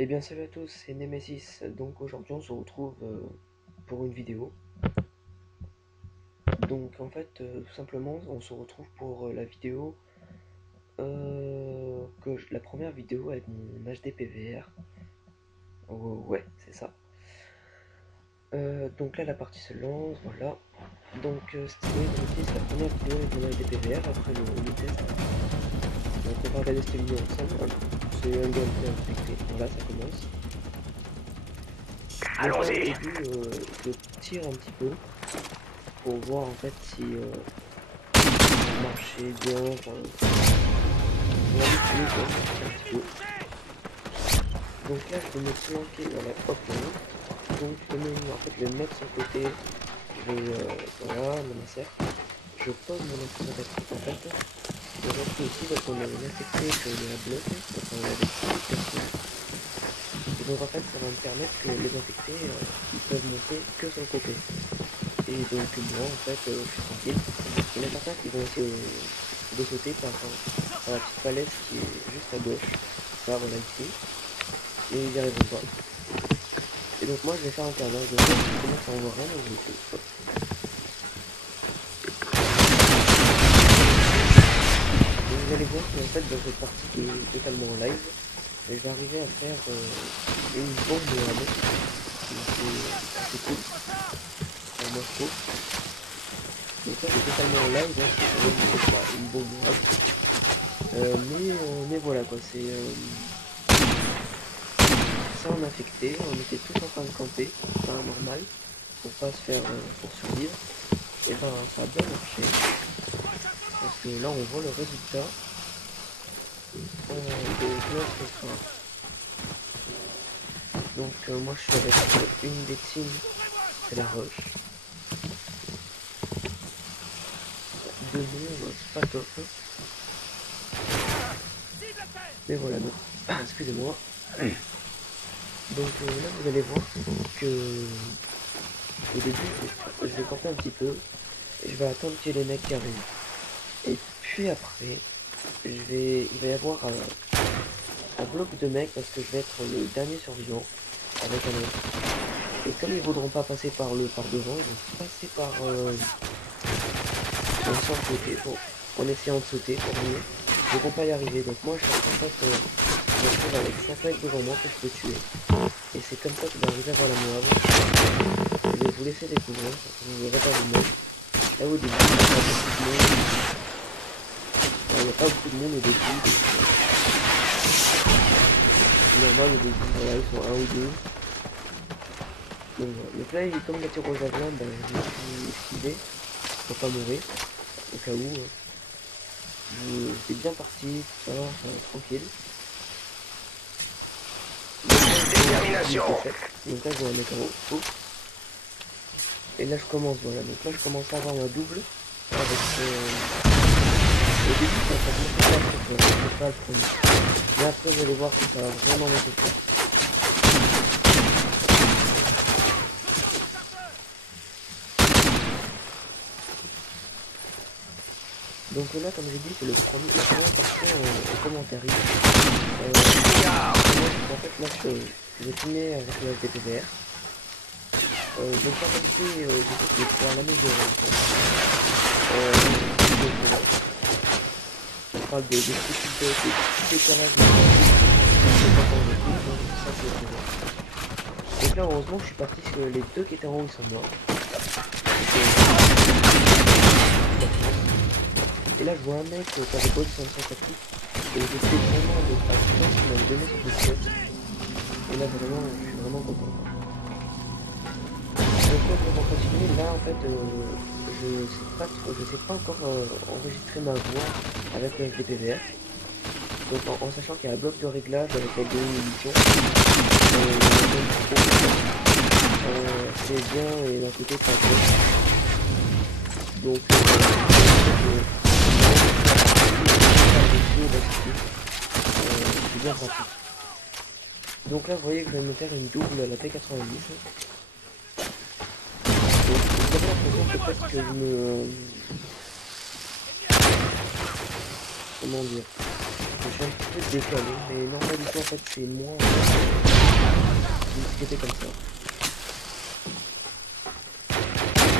Eh bien salut à tous, c'est Nemesis. Donc aujourd'hui on se retrouve pour une vidéo. Donc en fait tout simplement on se retrouve pour la vidéo la première vidéo avec mon HD PVR. Oh, ouais c'est ça. Donc là la partie se lance, voilà. Donc c'est la première vidéo avec mon HD PVR après le test. Donc on va regarder cette vidéo ensemble. C'est un gameplay infecté. Voilà, ça commence. Donc là, au début, je tire un petit peu pour voir en fait si ça marchait bien. Enfin, on va essayer quoi, un petit peu. Donc là, je vais me planquer, voilà, hop là. Donc je vais me mettre sur le côté. Je vais, voilà, mon insert. Je pose mon insert en fait. Je reste ici parce qu'on est affecté sur la bloc. Enfin, on avait personne. Et donc en fait, ça va me permettre que les infectés, ils peuvent monter que sur le côté. Et donc moi en fait je suis tranquille. Il y en a certains qui vont essayer de sauter par la petite falaise qui est juste à gauche. Là voilà ici. Et ils n'y arriveront pas. Et donc moi je vais faire un carnage. Donc je commence à en voir un, donc je vais hop. Et vous allez voir qu'en fait dans cette partie qui est totalement en live, je vais arriver à faire une bombe de la mec. C'est cool. Enfin, moi je trouve. Donc ça c'est totalement en live, hein, c'est pas une bombe mais voilà quoi, c'est ça on infecté, on était tous en train de camper, pas normal, pour pas se faire pour survivre, et ben ça a bien marché, parce que là on voit le résultat de notre soir. Donc moi je suis avec une des teams, c'est la rush. De nom, c'est pas top. Mais voilà, donc, excusez-moi. Donc là vous allez voir que au début je vais camper un petit peu et je vais attendre qu'il y ait les mecs qui arrivent. Et puis après il va y avoir un bloc de mecs parce que je vais être le dernier survivant avec un autre. Et comme ils voudront pas passer par devant, ils vont passer par sur le côté en essayant de sauter pour mieux. Ils ne vont pas y arriver. Donc moi je suis en fait je me retrouve avec 5 mecs devant moi que je peux tuer. Et c'est comme ça que je vais arriver à voir la moave. Je vais vous laisser découvrir, vous ne verrez pas vous-même. Là au début, il n'y a pas beaucoup de monde. Enfin, il n'y a pas beaucoup de monde au début. Normal au début, voilà, ils sont 1 ou 2. Donc voilà. Donc là, comme il a tiré au javelin, ben, je me suis esquivé pour pas mourir. Au cas où. J'étais bien parti, tout ça, enfin, tranquille. Détermination. Donc là je vois un mec en haut. Et là je commence, voilà. Donc là je commence à avoir un double. Avec au début ça me pas le premier. Mais après vous allez voir que ça va vraiment monter fort. Donc là comme j'ai dit c'est la première partie en commentaire. En fait là je vais filmer avec le HDPVR. Donc en réalité je sais que pour l'améliorer. On parle des petits décalages de ça c'est très. Donc là heureusement je suis parti parce que les deux qui étaient en haut ils sont morts. Et là je vois un mec qui avait pas eu son tactique et j'étais vraiment de sa chance qui m'avait donné son coup de tête. Et là vraiment je suis vraiment content. Donc là pour continuer, là en fait je sais pas encore enregistrer ma voix avec le HDPVR. Donc en sachant qu'il y a un bloc de réglage avec la munitions. C'est bien et d'un côté pas bien. Donc c'est bien pratique. Donc là vous voyez que je vais me faire une double à la P90. Donc vous avez l'impression peut-être que je me... comment dire, je suis un petit peu décalé, mais non pas du tout, en fait c'est moi qui était comme ça.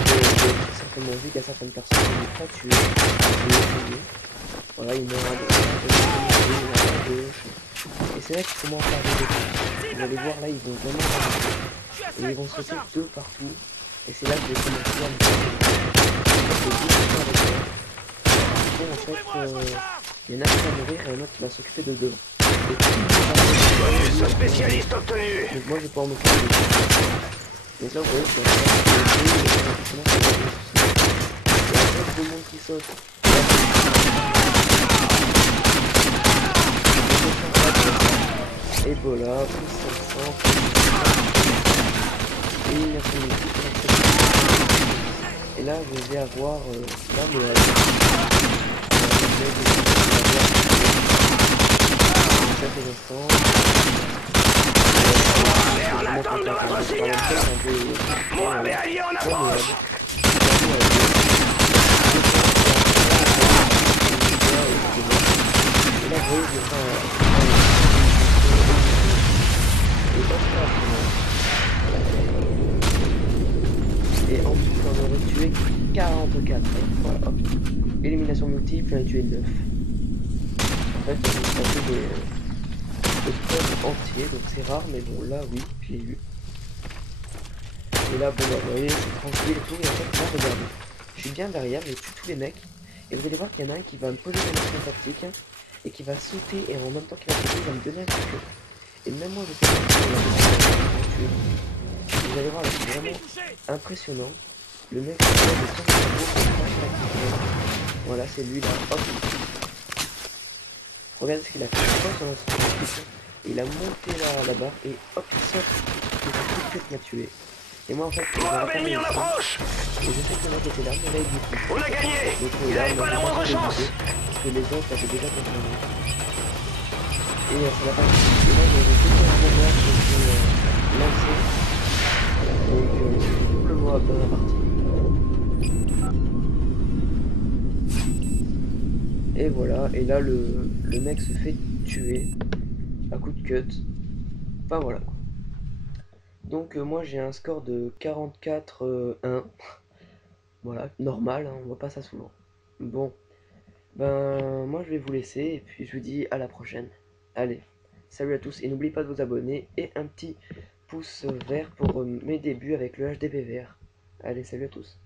J'ai certainement vu qu'il y a certaines personnes qui n'ont pas tué, voilà, il meurt à gauche, et c'est là qu'ils commencent à arriver. Vous allez voir là, ils vont vraiment arriver, et ils vont sauter deux partout, et c'est là que je vais commencer à me faire bon, en fait, il y en a qui va mourir et un autre qui va s'occuper de deux. Bonus spécialiste obtenu. Donc moi je vais pouvoir m'occuper de deux. Donc là vous voyez que il y a tout le monde qui saute. Ebola, plus 500, élimination multiple, et là je vais avoir là mais En attente de votre signal. Moi, mais allié en approche. Et en plus, on aurait tué 44. Voilà, hop. Élimination multiple, on a tué 9. En fait, on a fait des scores entiers, donc c'est rare, mais bon, là, oui, je l'ai eu. Et là, bon, bah, vous voyez, c'est tranquille et tout. Et en fait, là, regardez, je suis bien derrière, je tue tous les mecs. Et vous allez voir qu'il y en a un qui va me poser une action tactique et qui va sauter, et en même temps qu'il va sauter, il va me donner un coup de queue. Et même moi, je sais pas si on va tuer. Vous allez voir, là, c'est vraiment impressionnant. Le mec, voilà, c'est lui là, hop. Regardez ce qu'il a fait, il a monté la barre et hop, il saute. Il a tout de suite m'a tué. Et moi en fait, Ennemi en approche. Et je sais que le mec était là, mais là il dit plus. On a gagné. Donc Vous là, n'avez pas la moindre chance. parce que les autres avaient déjà contrôlé. Et c'est la partie. Et là, j'ai fait un moment qui été lancé. Donc c'est double mot dans la partie. Et voilà, et là le mec se fait tuer à coup de cut. Enfin voilà. Donc moi j'ai un score de 44-1. Voilà, normal, hein, on voit pas ça souvent. Bon, ben moi je vais vous laisser et puis je vous dis à la prochaine. Allez, salut à tous et n'oubliez pas de vous abonner et un petit pouce vert pour mes débuts avec le HDPVR. Allez, salut à tous.